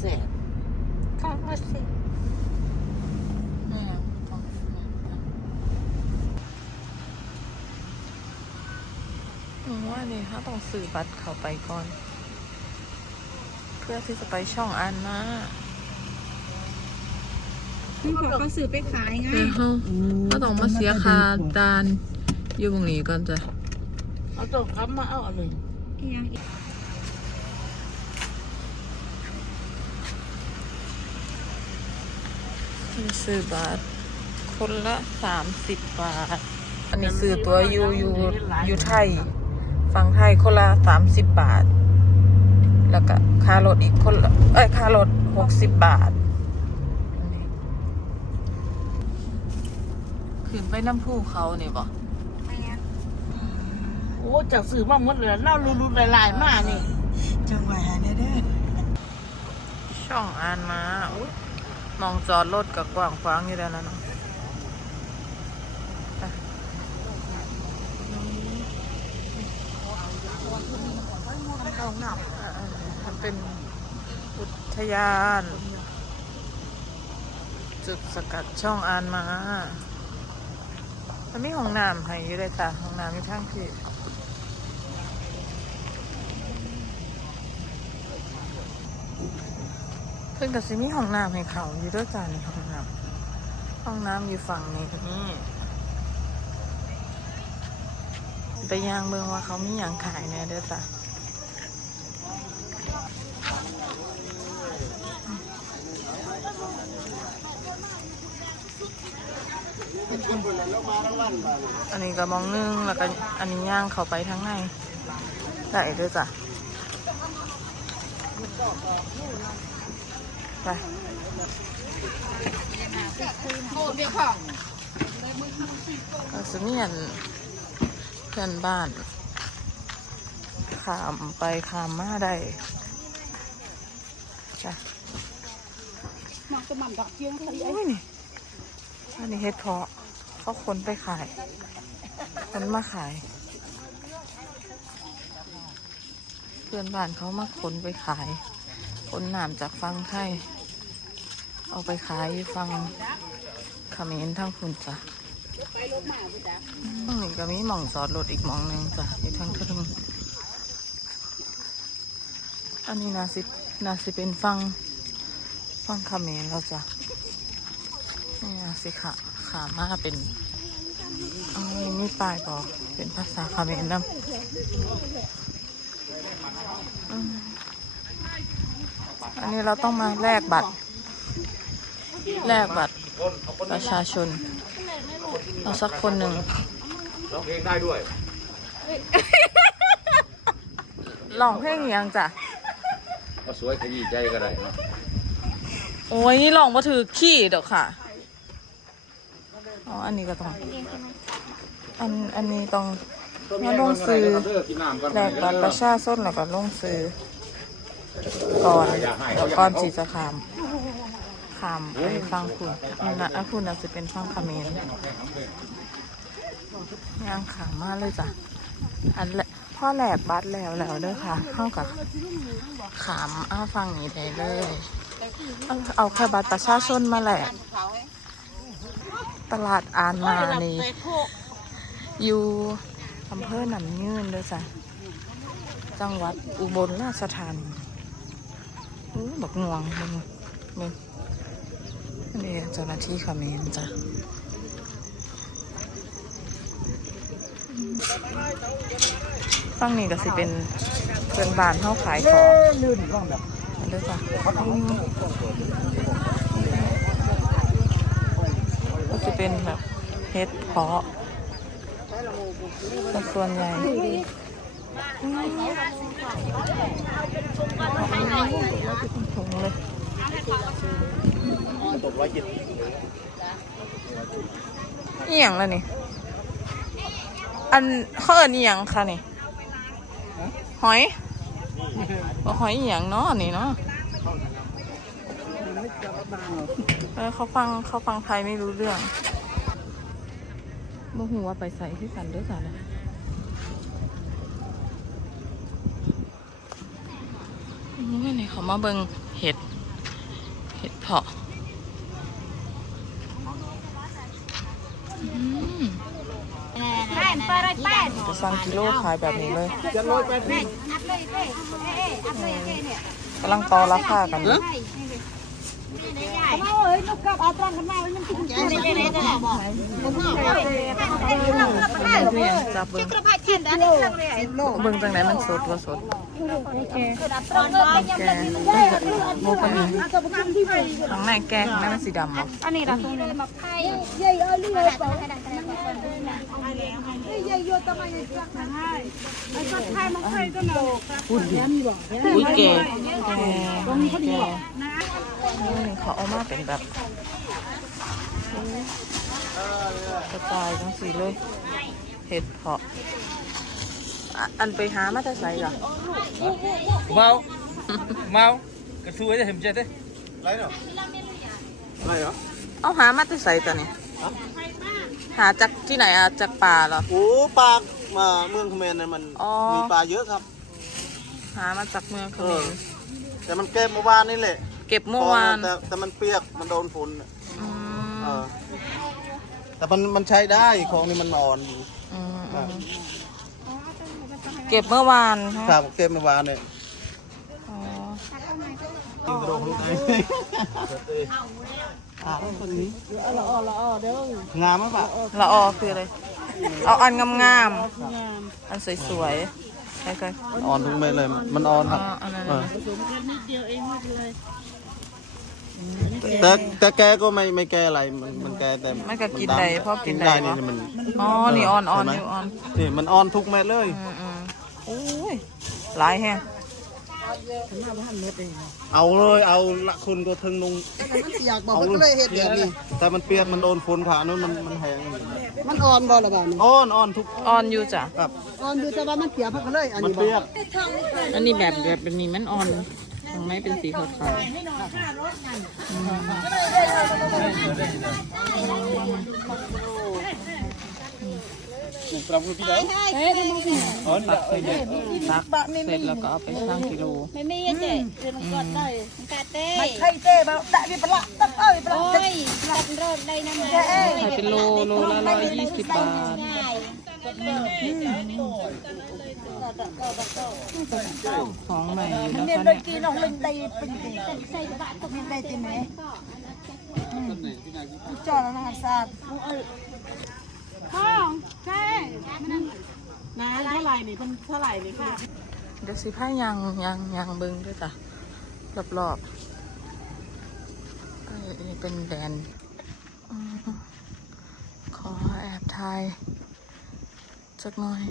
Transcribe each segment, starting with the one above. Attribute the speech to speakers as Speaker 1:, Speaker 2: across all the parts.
Speaker 1: แสบ
Speaker 2: ท้องว่าสิ
Speaker 1: แม่ต้องอืมว่านี่ถ้าต้องซื้อบัตรเข้าไปก่อน เพื่อที่จะไปช่องอันนะ
Speaker 2: พี่บอกเขาซื้อไปขายไง
Speaker 1: เดี๋ยวเขาเขาต้องมาเสียค่าดานอยู่ตรงนี้ก่อนจ้ะ
Speaker 3: เอาตัวกลับมาเอาอะไร
Speaker 2: อีหยังอีก
Speaker 1: ซื้อบาท คนละสามสิบบาท อันนี้ซื้อตัวอยู่อยู่อยู่ไทย ฝั่งไทยคนละสามสิบบาท แล้วก็ค่ารถอีกคนละเอ้ยค่ารถหกสิบบาทอันนี้ขึ้นไปน้ำผู้เขาเนี่ยบ่
Speaker 2: ไม่งั้น
Speaker 3: โอ้จากสื่อมาหมดเลยเล่ารุนๆหลายๆมานี่
Speaker 4: จังหวะหาเนี่ยเด้อ
Speaker 1: ช่องอ่านมาอุ๊ย มองจอดรถกับกว้างขวางอยู่แล้วนะเนาะมันเป็นอุทยาน จุดสกัดช่องอานมามันมีห้องน้ำให้อยู่เลยจ้ะห้องน้ำมีทั้งที่ เพิ่นกับซิมีห้องน้ำให้เขาอยู่ด้วยจ้านี่ห้องน้ำห้องน้ำอยู่ฝั่งนี้นี่ไปย่างเมืองว่าเขามีอย่างขายแน่เด้อจ้ะอันนี้ก็มองนึ่งแล้วก็อันนี้ย่างเขาไปทั้งในได้ด้อจ้ะ ไป
Speaker 2: โอ้เดียวของ
Speaker 1: เราจะมีอันเพื่อนบ้านขามไปขามมาได้จ้ะ
Speaker 2: มองจะมันดอกเชียงทะเล
Speaker 1: โอ้ยนี่อันนี้เฮ็ดเพาะเขาขนไปขายขนมาขาย เพื่อนบ้านเขามาขนไปขายขนหน้ำจากฟังไทย เอาไปขายฟังเขมรทั้งคุณจ้ะ
Speaker 2: ไปรถมาไปจ้ะ
Speaker 1: ตรงนี้ก็มีหม่องจอดรถอีกหม่องหนึ่งจ้ะอยู่ทางทึ่งอันนี้นาสินาสิเป็นฟังฟังเขมรแล้วจ้ะนี่นาสิค่ะขามาเป็นเอามีป้ายบอกเป็นภาษาเขมรนำอืมอันนี้เราต้องมาแลกบัตร แลกบัตรประชาชนเอาสักคนหนึ่ง
Speaker 5: ร้องเพลงได้ด้วย
Speaker 1: ลองเพลงอิหยังจ้ะ
Speaker 5: ก็สวยขยี้ใจก็ได้เนาะ
Speaker 1: โอ้ยนี่ลองมาถือขี้เด้อค่ะ อ๋อ อันนี้ก็ต้อง อัน อันนี้ต้องมาลงซื้อ
Speaker 5: กินน้ำก่อน
Speaker 1: แลกบัตรประชาชนแล้วก็ลงซื้อก่อนแล้วก่อนที่จะขาม ขามไปฟังคุณนะอันคุณน่ะจะเป็นฟังเมรย่างขามมาเลยจ้ะอันแหละพ่อแหลกบัตรแล้วแล้วเด้อค่ะเท่ากับขามอ้าฟังนี้ได้เลย เอาแค่บัตรประชาชนมาแหลกตลาดอานมานี่อยู่อำเภอหนำยืนเด้อจ้ะจังหวัดอุบลราชธานีบักงวงมึงมึง นี่เจ้าหน้าที่คอมเขมรจ้ะฝั่งนี้ก็สิเป็นเพื่อนบ้านเฮาขายของ
Speaker 4: ลื่นร่องแบบ
Speaker 1: อันเด้อจ้ะก็จะเป็นแบบเฮ็ดเพาะส่วนใหญ่ถุงเลย
Speaker 5: ตกร้อยจิต
Speaker 1: นี่อย่างละนี่ อันเขาเอินนี่อย่างค่ะนี่ หอยบอกหอยอหย่างเนาะนี่เนาะเออเขาฟังเขาฟังไทยไม่รู้เรื่องบ่หัวาไปใส่ที่สันเด้วยจ้ะนะนี่นี่เขามาเบิงเห็ด เห็ดเพาะอืม
Speaker 2: แป้นปลาไรแป้น
Speaker 1: จะสั่งกิโลขายแบบนี้เลย
Speaker 2: อัดเลยเอ้เอ้เอ้อัดเลยเอ้เนี่ย
Speaker 1: กำลังต่อราคากันอยู่
Speaker 2: เอาเอ้ยนกกับอาตรังกันมามันกินแกงได้ได้ได้บอกผมบอกเลยไอ้นี่เราเราได้หรอ
Speaker 1: เนี่ยจับเบิ้ง
Speaker 2: กระเพาะกินอันนี้เครื่องเลย
Speaker 1: เบิ้งจังไหนมันสดว่าสด
Speaker 2: ตรงเลยยัง
Speaker 1: แก
Speaker 2: ไม่
Speaker 1: ง
Speaker 2: ได้
Speaker 1: โมกนี้
Speaker 2: อาจจะประกันที่ไป
Speaker 1: ข้างในแกงข้างในมันสีดำอะอั
Speaker 2: นนี้เราตรงนี้มาไข่ใหญ่เออเลยเปล่าใหญ่โยตมาใหญ่จังให้ไอ้ก็ไข่มันไข่ก็หนอก
Speaker 1: อุ้ยแกงแกงตรงนี้เขาดีกว่เขาเอามาเป็นแบบกระจายทั้งสีเลย เห็ดเพาะ อันไปหามาแต่ใส่เหรอ
Speaker 3: เมาเมากระซวยจะเห็นใจเด้
Speaker 5: อะไรเนาะอะไรเหรอ
Speaker 1: เอาหามาแต่ใส่ตัวนี้ หาจากที่ไหนอะจากป่าเหรอ
Speaker 4: โอ้ปลามาเมืองเขมรเนี่ยมัน
Speaker 1: อ๋อ
Speaker 4: มีปลาเยอะครับ
Speaker 1: หามาจากเมืองเขมร
Speaker 4: แต่มันเก็บเมื่อวานนี่แหละ
Speaker 1: เก็บเมื่อวาน
Speaker 4: แต่แต่มันเปียกมันโดนฝนน่ะ
Speaker 1: อื
Speaker 4: เอ
Speaker 1: ม
Speaker 4: อแต่มันมันใช้ได้ของนี่มันอ่อนอยู่
Speaker 1: อืมอืมเก็บเมื่อวานใช่ไหม
Speaker 4: ครับเก็บเมื่อวานเนี่ย
Speaker 1: อ๋อ
Speaker 4: ยิงกระโดดลงไปอ่าคนนี้ละออละออเด้องามไหมปะ
Speaker 1: ละออคืออะไรเอาอันงามๆอันสวยๆใช่ๆ
Speaker 4: อ่อนทุกเม็ดเลย มันอ่อนค
Speaker 1: อ๋
Speaker 4: รั
Speaker 1: อบอันนั้น
Speaker 4: เออ
Speaker 1: นะ
Speaker 4: แต่แต่แกก็ไม่ไม่แกอะไรมันมันแกแต่
Speaker 1: มันก็กิน
Speaker 4: ดำ
Speaker 1: ได้เพราะกินได้
Speaker 4: นี่
Speaker 1: วะ
Speaker 4: มัน
Speaker 1: อ๋อนี่อ่อนอ่อน
Speaker 4: ใช่ไหม
Speaker 1: อยู่อ่อน
Speaker 4: นี่มันอ่อนทุกเม็ดเลย
Speaker 1: อืมอืมโอ้ยหลายแฮ ง
Speaker 4: เอาเลยเอาละคุณก็ทึงลง
Speaker 6: อยากบอกมันก็เลยเห็ดแบบนี้
Speaker 4: แต่มันเปียกมันโดนฝนขานู้นมันมันแห้ง
Speaker 6: มันอ่อนบ่ละบ่านี่
Speaker 4: อ่อนอ่อนทุก
Speaker 1: อ่อนอยู่จ้ะ
Speaker 4: ครับ
Speaker 6: อ่อนอยู่แต่ว่ามันเปียกพักก็เลยอัน
Speaker 4: มัน
Speaker 6: นี้บ่
Speaker 4: เปียก
Speaker 1: อันนี้แบบแบบแบบนี้มันอ่อนทางไม่เป็นสีขาวๆ ตักเสร็จแล้วก็เอาไปชั่งกิโล
Speaker 2: ไม่มีเจ๊เดี๋ยวมันกดเลยมันกัดเต้
Speaker 6: ไข่เต้บ่ได้มีปลาตักเอ้ยปลา
Speaker 2: โอ้ยตัดรถได้นะแม่
Speaker 1: ขายเป็นโลโลละร้อยยี่สิบบาทของใหม่อยู่นะคะเนี่ย
Speaker 6: กินน้องเล่นได้เป็นตีใส่บาทก็มีได้ตีไหมจอดแล้วนะสาด
Speaker 2: ห้อง ใช่
Speaker 6: นะเท่าไหร่นี่เป็นเท่าไหร่นี่ค่ะ
Speaker 1: เดี๋ยวสิผ้ายางยางยางเบิ้งด้วยจ้ะรอบๆเอ้ยนี่เป็นแดนอขอแอบถ่ายสักหน่อย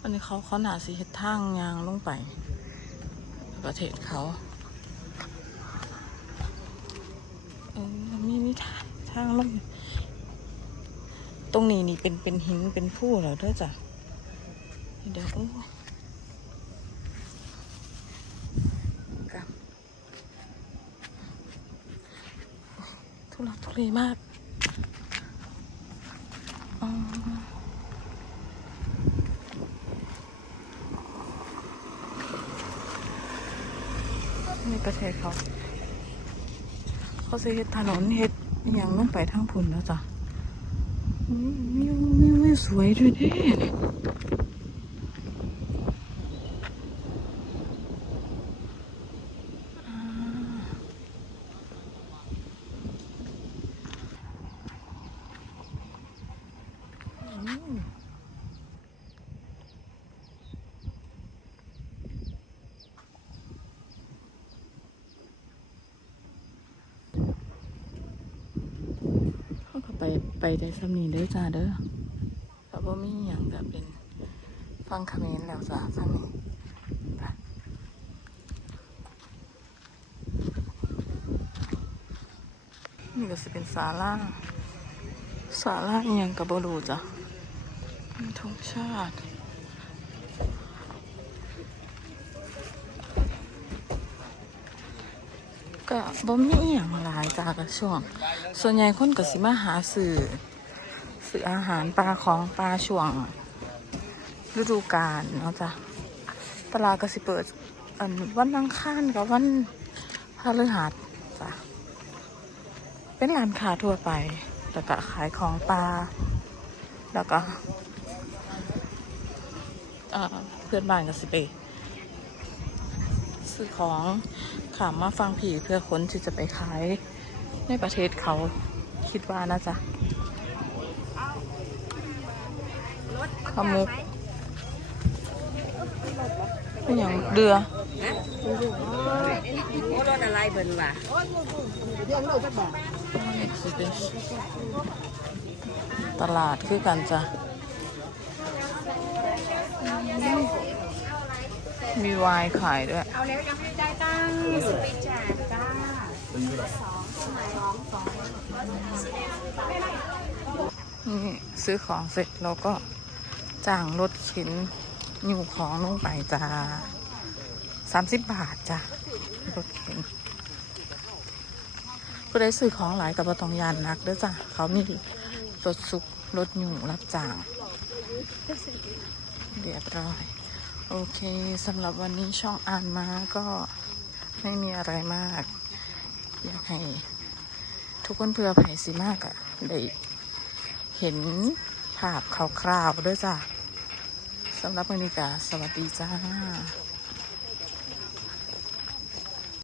Speaker 1: อันนี้เขาเขาหนาสีเฮ็ดทางยางลงไป ประเทศเขาเออ มีมีทางทางลงตรงนี้นี่เป็นเป็นหินเป็นผู้เหรอเด้อจ้ะเดี๋ยวโอ้กับทุลักทุเลมากอ๋อนี่ประเทศเขา เขาสิเฮ็ดถนนเฮ็ดอย่างลงไปทางพุ่นแล้วจ้ะวิววิวสวยด้วยเด้อ่าอืมเขาก็ ไปไปได้สำนีเด้อจ้าเด้อแล้วก็มีอย่างแบบเป็นฟังคอมเมนต์แล้วจ้าฟังนี้ไปนี่ก็จะเป็นศาลาศาลาอย่างกับบรูจ้ะเป็นธงชาติ ก็บ่มีอหย่างหลายจ้ะกระช่วง ส่วนใหญ่คนก็สิมาหาสื่อซื้ออาหารปลาของปลาช่วง ฤดูกาลเนาะจ้ะตลาดก็สิเปิดอันวันอังคารกับวันพฤหัสจ้ะเป็นร้านค้าทั่วไป แล้วก็ขายของปลา แล้วก็เอ่อเพื่อนบ้านก็สิไปซื้อของ ขามมาฟังผีเพื่อคนที่จะไปขายในประเทศเขาคิดว่านะจ๊ะขมุกเป็นอย่างเรือ
Speaker 2: รถอะไรเบิ่นว่ะ
Speaker 1: ตลาดคือกันจ้ะ มีไวน์ขายด้วย
Speaker 2: เอาแล้วยังไม่ได้ตั้งสปีจ่าจ้า
Speaker 1: นี่ซื้อของเสร็จเราก็จ้างรถเข็นอยู่ของลงไปจ้าสามสิบบาทจ้ะรถเข็นผู้ได้ซื้อของหลายกับประตองยานนักเด้อจ้ะเขามีรถสุกรถอยู่รับจ้างเรียบร้อย โอเคสำหรับวันนี้ช่องอ่านมาก็ไม่มีอะไรมาก อยากให้ทุกคนเพื่อไผ่สิมากอะได้เห็นภาพคร่าวๆด้วยจ้ะสำหรับวันนี้กาสวัสดีจ้า